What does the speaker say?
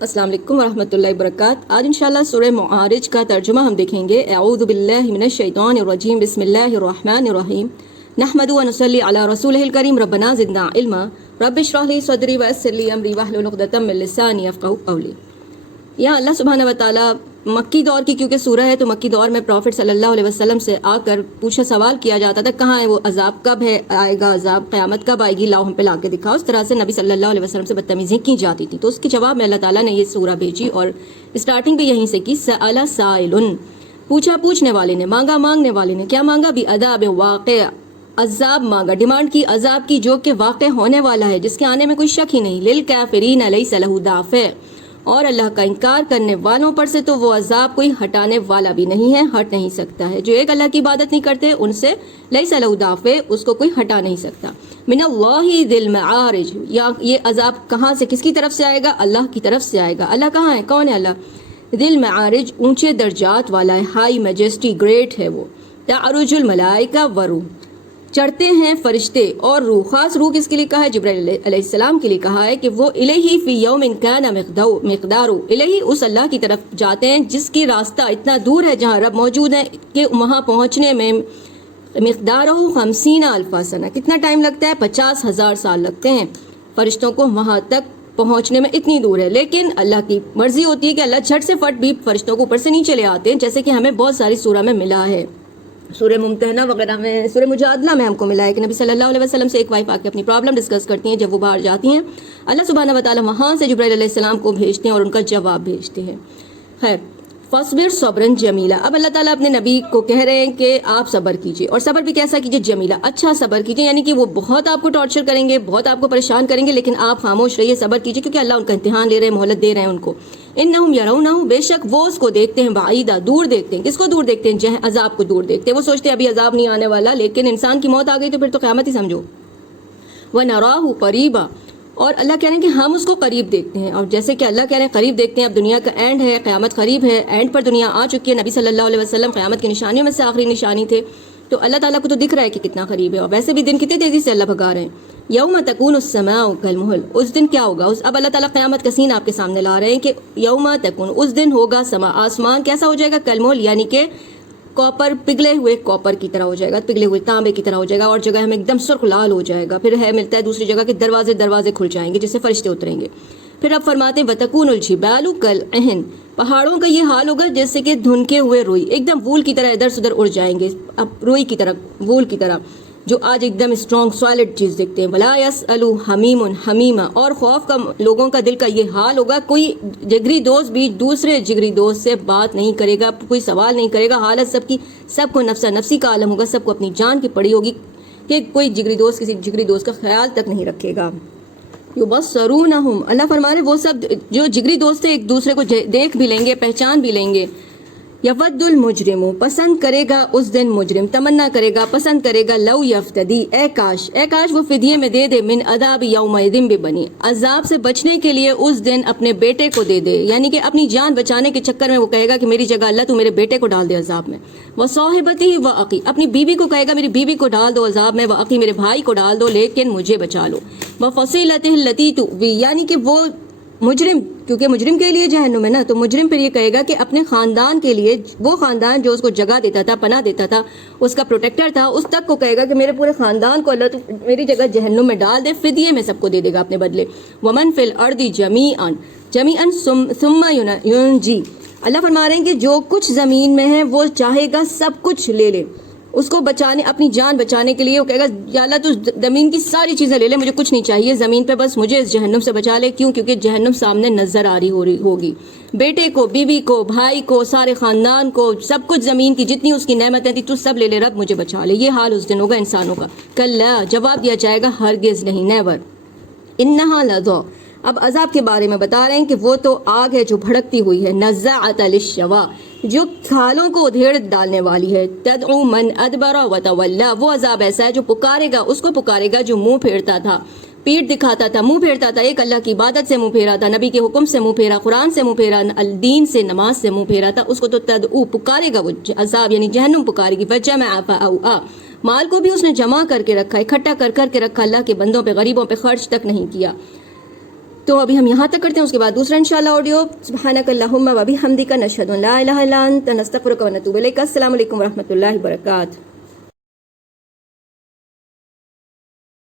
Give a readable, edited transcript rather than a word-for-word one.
अस्सलाम वालेकुम वरहमतुल्लाहि वबरकातुहू। आज इंशाल्लाह सूरह मुआरिज का तर्जुमा हम देखेंगे। अऊज़ु बिल्लाहि मिनश शैतानिर रजीम, बिस्मिल्लाहिर रहमानिर रहीम, नहमदु व नुसल्ली अला रसूलिहिल करीम, रब्बना ज़िदना इल्मा, रब्बि इश्रह ली सदरी व यस्सिर ली अमरी वहलुल उक़दतम मिन लिसानी यफ़क़हू क़ौली। यहाँ अल्लाह सुब्हानहू व तआला मक्की दौर की क्योंकि सूरह है तो मक्की दौर में प्रॉफिट सल्लल्लाहु अलैहि वसल्लम से आकर पूछा सवाल किया जाता था कहाँ है वो अजाब, कब है आएगा अजाब, क़यामत कब आएगी, लाओ हम पे ला के दिखाओ। उस तरह से नबी सल्लल्लाहु अलैहि वसल्लम से बदतमीज़ी की जाती थी। तो उसके जवाब में अल्लाह ताला ने ये सूरह भेजी और स्टार्टिंग भी यहीं से की। सअला साइलुन, पूछा पूछने वाले ने, मांगा मांगने वाले ने, क्या मांगा? भी अदाब वाक़, अजाब मांगा, डिमांड की अजाब की जो कि वाक़ होने वाला है, जिसके आने में कोई शक ही नहीं। लिल काफ़िरीन लैसा लहू दाफ़िअ, और अल्लाह का इनकार करने वालों पर से तो वो अजाब कोई हटाने वाला भी नहीं है, हट नहीं सकता है। जो एक अल्लाह की इबादत नहीं करते उनसे लैसा लहू दाफ़िअ, उसको कोई हटा नहीं सकता। मिनल्लाहि दिल मआरिज, या ये अजाब कहाँ से, किसकी तरफ से आएगा? अल्लाह की तरफ से आएगा। अल्लाह कहाँ है, कौन है अल्लाह? दिल मआरिज, ऊंचे दर्जात वाला है, हाई मैजेस्टी, ग्रेट है वो। तारुजुल मलाइका वरू, चढ़ते हैं फरिश्ते और रूह। खास रूह किसके लिए कहा है? जिब्राइल अलैहिस्सलाम के लिए कहा है कि वो इलैहि फी यौमिन काना मिक़दारु, इलैहि उस अल्लाह की तरफ जाते हैं जिसकी रास्ता इतना दूर है, जहाँ रब मौजूद है, कि वहाँ पहुँचने में मिक़दारहु 50 अल्फ़ सना, कितना टाइम लगता है? 50,000 साल लगते हैं फरिश्तों को वहाँ तक पहुँचने में, इतनी दूर है। लेकिन अल्लाह की मर्जी होती है कि अल्लाह झट से फट भी फरिश्तों को ऊपर से नीचे ले आते हैं, जैसे कि हमें बहुत सारी सूरह में मिला है। सूरह मुमतहना वगैरह में, सूरह मुजादला में हमको मिला है कि नबी सल्लल्लाहु अलैहि वसल्लम से एक वाइफ आके अपनी प्रॉब्लम डिस्कस करती हैं। जब वो बाहर जाती हैं, अल्लाह सुब्हानहू व तआला वहाँ से जिब्राइल अलैहिस्सलाम को भेजते हैं और उनका जवाब भेजते हैं। खैर, फस्बिर सब्रन जमीला, अब अल्लाह ताला अपने नबी को कह रहे हैं कि आप सब्र कीजिए, और सब्र भी कैसा कीजिए? जमीला, अच्छा सब्र कीजिए। यानी कि वो बहुत आपको टॉर्चर करेंगे, बहुत आपको परेशान करेंगे, लेकिन आप खामोश रहिए, सब्र कीजिए, क्योंकि अल्लाह उनका इम्तिहान ले रहे हैं, मोहलत दे रहे हैं उनको। इन्नहुम यरौनहु, बेशक वो उसको देखते हैं, बाईदा, दूर देखते हैं। किसको दूर देखते हैं? जह अजाब को दूर देखते हैं। वो सोचते हैं अभी अजाब नहीं आने वाला, लेकिन इंसान की मौत आ गई तो फिर तो क़यामत ही समझो। व नराहु करीबा, और अल्लाह कह रहे हैं कि हम उसको करीब देखते हैं। और जैसे कि अल्लाह कह रहे हैं करीब देखते हैं, अब दुनिया का एंड है, क़यामत करीब है, एंड पर दुनिया आ चुकी है। नबी सल्लल्लाहु अलैहि वसल्लम क़यामत की निशानियों में से आखिरी निशानी थे, तो अल्लाह ताला को तो दिख रहा है कि कितना करीब है। और वैसे भी दिन कितनी तेजी से अल्लाह भगा रहे हैं। यौम तकूनुस समाउ कलमुहल, उस दिन क्या होगा? अब अल्लाह ताला क़यामत का सीन आपके सामने ला रहे हैं कि यौम तकून, उस दिन होगा समा, आसमान कैसा हो जाएगा? कलमुहल, यानी कि कॉपर, पिघले हुए कॉपर की तरह हो जाएगा, पिघले हुए तांबे की तरह हो जाएगा, और जगह हमें एकदम सुर्ख लाल हो जाएगा। फिर है मिलता है दूसरी जगह के दरवाजे खुल जाएंगे जिससे फरिश्ते उतरेंगे। फिर अब फरमाते हैं वतकूनुल जिबालु कल अहन, पहाड़ों का ये हाल होगा जैसे कि धुनके हुए रुई, एकदम वूल की तरह इधर से उधर उड़ जाएंगे। अब रुई की तरह, वूल की तरह, जो आज एकदम स्ट्रॉन्ग सॉलिड चीज देखते हैं। वला यसअलु हमीमुन हमीमा, और खौफ का लोगों का दिल का ये हाल होगा, कोई जिगरी दोस्त भी दूसरे जिगरी दोस्त से बात नहीं करेगा, कोई सवाल नहीं करेगा। हालत सबकी, सबको नफ्सा नफ्सी का आलम होगा, सबको अपनी जान की पड़ी होगी कि कोई जिगरी दोस्त किसी जिगरी दोस्त का ख्याल तक नहीं रखेगा। युबस्सरूनहुम, अल्लाह फरमा रहे वो सब जो जिगरी दोस्त है एक दूसरे को देख भी लेंगे, पहचान भी लेंगे। यवद्दुल मुजरिमु, पसंद करेगा उस दिन मुजरिम, तमन्ना करेगा, पसंद करेगा, लव यफ्तदी, ए काश वो फिदिये में दे दे, मिन अदाब यौमइदिन बिबनी, अजाब से बचने के लिए उस दिन अपने बेटे को दे दे। यानी कि अपनी जान बचाने के चक्कर में वो कहेगा कि मेरी जगह अल्लाह तू मेरे बेटे को डाल दे अजाब में। वह साहिबती व अकी, अपनी बीवी को कहेगा मेरी बीवी को डाल दो अजाब में, व अकी मेरे भाई को डाल दो, लेकिन मुझे बचा लो। व फसीलतिही लती तुवी, यानी कि वो मुजरिम, क्योंकि मुजरिम के लिए जहन्नुम है ना, तो मुजरिम फिर ये कहेगा कि अपने खानदान के लिए, वो खानदान जो उसको जगह देता था, पनाह देता था, उसका प्रोटेक्टर था, उस तक को कहेगा कि मेरे पूरे खानदान को अल्लाह तो मेरी जगह जहन्नुम में डाल दे, फिदिये में सबको दे देगा अपने बदले। वमन फिल अर्दी जमीअन सुम्मा युनजी, अल्लाह फरमा रहे हैं कि जो कुछ जमीन में है वो चाहेगा सब कुछ ले ले, उसको बचाने, अपनी जान बचाने के लिए वो कहेगा या अल्लाह तू जमीन की सारी चीजें ले ले, मुझे कुछ नहीं चाहिए जमीन पे, बस मुझे इस जहन्नुम से बचा ले। क्यों? क्योंकि जहन्नुम सामने नजर आ रही होगी, बेटे को, बीवी को, भाई को, सारे खानदान को, सब कुछ, जमीन की जितनी उसकी नेमतें थी तू सब ले ले, रब मुझे बचा ले। ये हाल उस दिन होगा इंसानों का। कल्ला, जवाब दिया जाएगा हरगिज नहीं, नेवर। इन्नहा लज़ा, अब अजाब के बारे में बता रहे हैं कि वो तो आग है जो भड़कती हुई है। नज़्ज़ाअत लिश्शवा, जो खालों को उधेड़ डालने वाली है। तदउ मन अदबरा व तवल्ला, वो अजाब ऐसा है जो पुकारेगा, उसको पुकारेगा जो मुंह फेरता था, पीठ दिखाता था, मुंह फेरता था। एक अल्लाह की इबादत से मुंह फेरा था, नबी के हुक्म से मुंह फेरा, कुरान से मुंह फेरा, दीन से, नमाज से मुंह फेरा था, उसको तो तदउ पुकारेगा वो अजाब, यानी जहन्नुम पुकारेगी। वजमा फअआ, माल को भी उसने जमा करके रखा, इकट्ठा कर करके रखा, अल्लाह के बंदों पे, गरीबों पे खर्च तक नहीं किया। تو ابھی ہم یہاں تک کرتے ہیں، اس کے بعد دوسرا انشاءاللہ آڈیو. سبحانک اللہم و بحمدک نشہد ان لا الہ الا انت نستغفرک و نتوب الیک. السلام علیکم و رحمۃ اللہ وبرکاتہ.